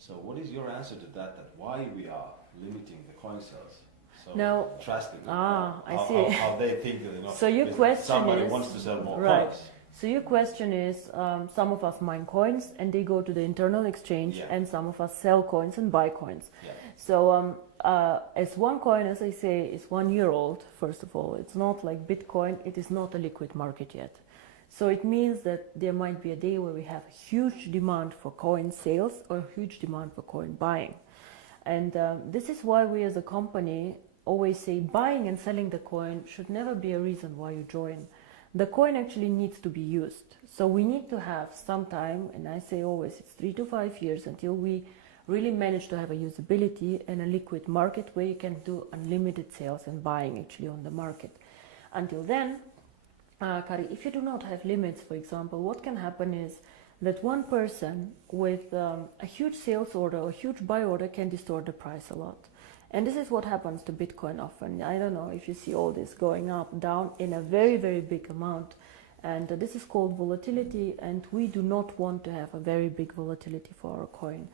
So what is your answer to that, that why we are limiting the coin sales so now, drastically? I see. How they think that, you know, so your question somebody is, wants to sell more right. coins. So your question is, some of us mine coins and they go to the internal exchange, and some of us sell coins and buy coins. Yeah. So as one coin, as I say, is 1 year old, first of all, it's not like Bitcoin, it is not a liquid market yet. So it means that there might be a day where we have a huge demand for coin sales or huge demand for coin buying. And this is why we as a company always say buying and selling the coin should never be a reason why you join. The coin actually needs to be used. So we need to have some time, and I say always it's 3 to 5 years until we really manage to have a usability and a liquid market where you can do unlimited sales and buying actually on the market. Until then, Kari, if you do not have limits, for example, what can happen is that one person with a huge sales order or huge buy order can distort the price a lot. And this is what happens to Bitcoin often. I don't know if you see all this going up, down in a very, very big amount. And this is called volatility, and we do not want to have a very big volatility for our coin.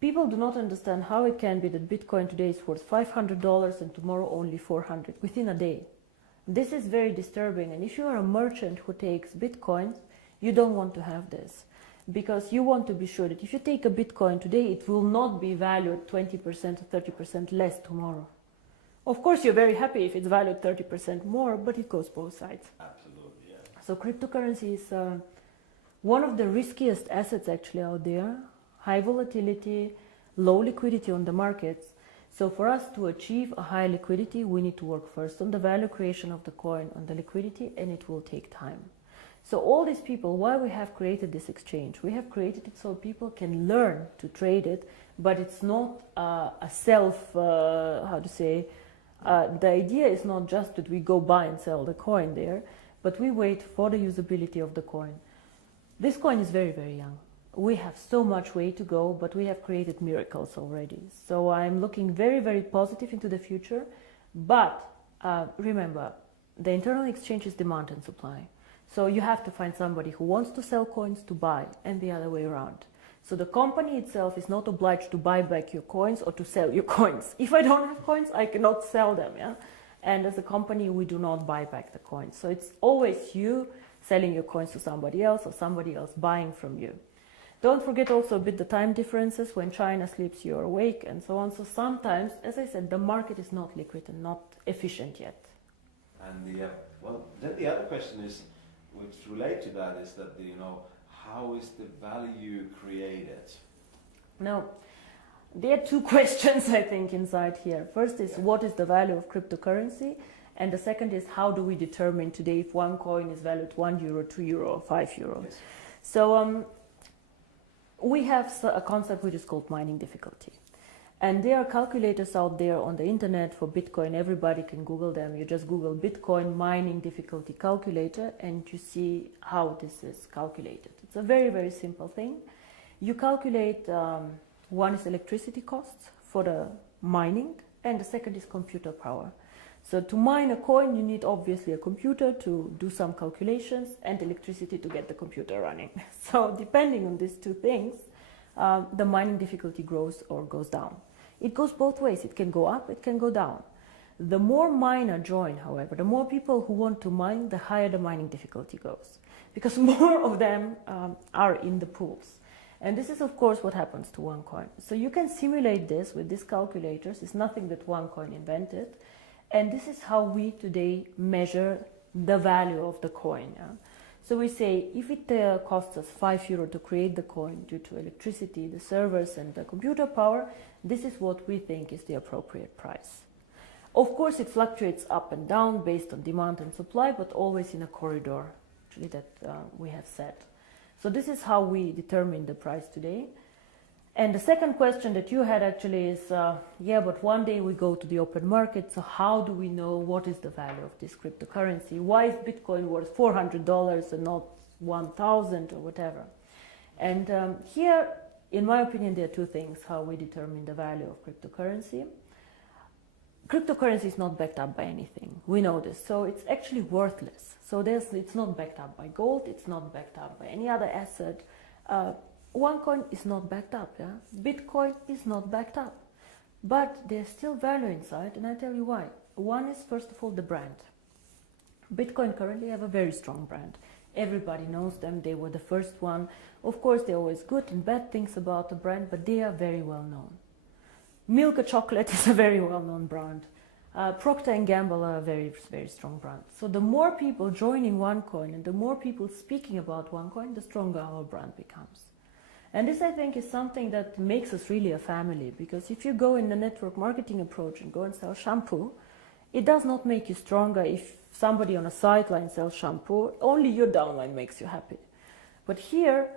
People do not understand how it can be that Bitcoin today is worth $500 and tomorrow only 400 within a day. This is very disturbing, and if you are a merchant who takes Bitcoins, you don't want to have this, because you want to be sure that if you take a Bitcoin today, it will not be valued 20% or 30% less tomorrow. Of course, you're very happy if it's valued 30% more, but it goes both sides. Absolutely, yeah. So cryptocurrency is one of the riskiest assets actually out there. High volatility, low liquidity on the markets. So for us to achieve a high liquidity, we need to work first on the value creation of the coin, on the liquidity, and it will take time. So all these people, why we have created this exchange? We have created it so people can learn to trade it, but it's not a self, the idea is not just that we go buy and sell the coin there, but we wait for the usability of the coin. This coin is very, very young. We have so much way to go, but we have created miracles already. So I'm looking very, very positive into the future. But remember, the internal exchange is demand and supply. So you have to find somebody who wants to sell coins to buy, and the other way around. So the company itself is not obliged to buy back your coins or to sell your coins. If I don't have coins, I cannot sell them. Yeah? And as a company, we do not buy back the coins. So it's always you selling your coins to somebody else or somebody else buying from you. Don't forget also a bit the time differences. When China sleeps, you're awake, and so on. So sometimes, as I said, the market is not liquid and not efficient yet. And then the other question is, which relate to that, is that how is the value created? Now, there are two questions I think inside here. First is what is the value of cryptocurrency, and the second is how do we determine today if one coin is valued €1, €2, or €5? Yes. So we have a concept which is called mining difficulty. And there are calculators out there on the internet for Bitcoin. Everybody can Google them. You just Google Bitcoin mining difficulty calculator and you see how this is calculated. It's a very, very simple thing. You calculate, one is electricity costs for the mining, and the second is computer power. So to mine a coin, you need obviously a computer to do some calculations and electricity to get the computer running. So depending on these two things, the mining difficulty grows or goes down. It goes both ways. It can go up, it can go down. The more miner join, however, the more people who want to mine, the higher the mining difficulty goes, because more of them are in the pools. And this is, of course, what happens to one coin. So you can simulate this with these calculators. It's nothing that one coin invented. And this is how we today measure the value of the coin. Yeah? So we say if it costs us €5 to create the coin due to electricity, the servers and the computer power, this is what we think is the appropriate price. Of course, it fluctuates up and down based on demand and supply, but always in a corridor actually that we have set. So this is how we determine the price today. And the second question that you had actually is, but one day we go to the open market, so how do we know what is the value of this cryptocurrency? Why is Bitcoin worth $400 and not 1,000 or whatever? And here, in my opinion, there are two things how we determine the value of cryptocurrency. Cryptocurrency is not backed up by anything. We know this. So it's actually worthless. So it's not backed up by gold. It's not backed up by any other asset. OneCoin is not backed up, yeah? Bitcoin is not backed up. But there's still value inside, and I tell you why. One is, first of all, the brand. Bitcoin currently have a very strong brand. Everybody knows them, they were the first one. Of course, there are always good and bad things about the brand, but they are very well known. Milka Chocolate is a very well-known brand. Procter & Gamble are a very, very strong brand. So the more people joining OneCoin and the more people speaking about OneCoin, the stronger our brand becomes. And this, I think, is something that makes us really a family, because if you go in the network marketing approach and go and sell shampoo, it does not make you stronger if somebody on a sideline sells shampoo. Only your downline makes you happy. But here,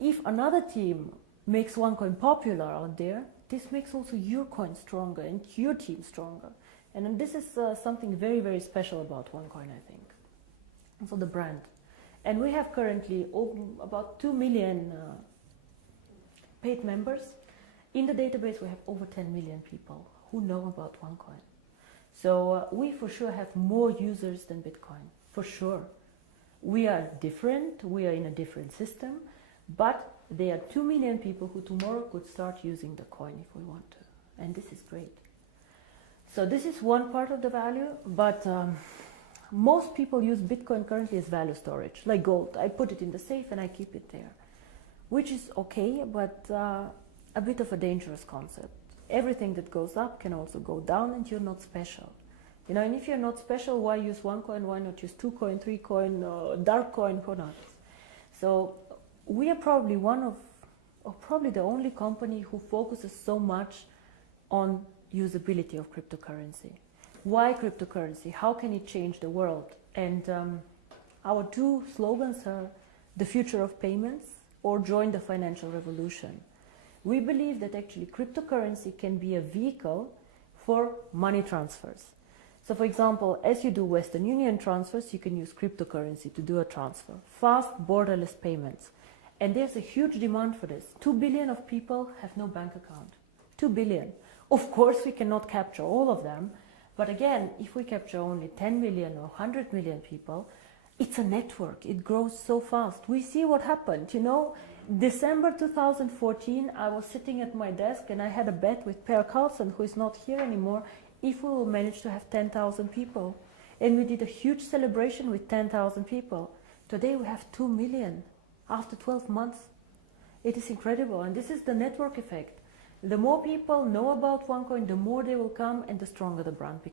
if another team makes OneCoin popular out there, this makes also your coin stronger and your team stronger. And this is something very, very special about OneCoin, I think. And so the brand. And we have currently about 2 million paid members. In the database, we have over 10 million people who know about OneCoin. So we for sure have more users than Bitcoin, for sure. We are different, we are in a different system, but there are 2 million people who tomorrow could start using the coin if we want to. And this is great. So this is one part of the value, but most people use Bitcoin currently as value storage, like gold. I put it in the safe and I keep it there, which is okay, but a bit of a dangerous concept. Everything that goes up can also go down, and you're not special. You know, and if you're not special, why use OneCoin? Why not use 2 coin, 3 coin, dark coin, or not? So we are probably one of, or probably the only company who focuses so much on usability of cryptocurrency. Why cryptocurrency? How can it change the world? And our 2 slogans are the future of payments or join the financial revolution. We believe that actually cryptocurrency can be a vehicle for money transfers. So for example, as you do Western Union transfers, you can use cryptocurrency to do a transfer. Fast, borderless payments. And there's a huge demand for this. 2 billion of people have no bank account. 2 billion. Of course, we cannot capture all of them. But again, if we capture only 10 million or 100 million people, it's a network. It grows so fast. We see what happened, you know. December 2014, I was sitting at my desk and I had a bet with Per Carlson, who is not here anymore, if we will manage to have 10,000 people. And we did a huge celebration with 10,000 people. Today we have 2 million after 12 months. It is incredible, and this is the network effect. The more people know about OneCoin, the more they will come and the stronger the brand becomes.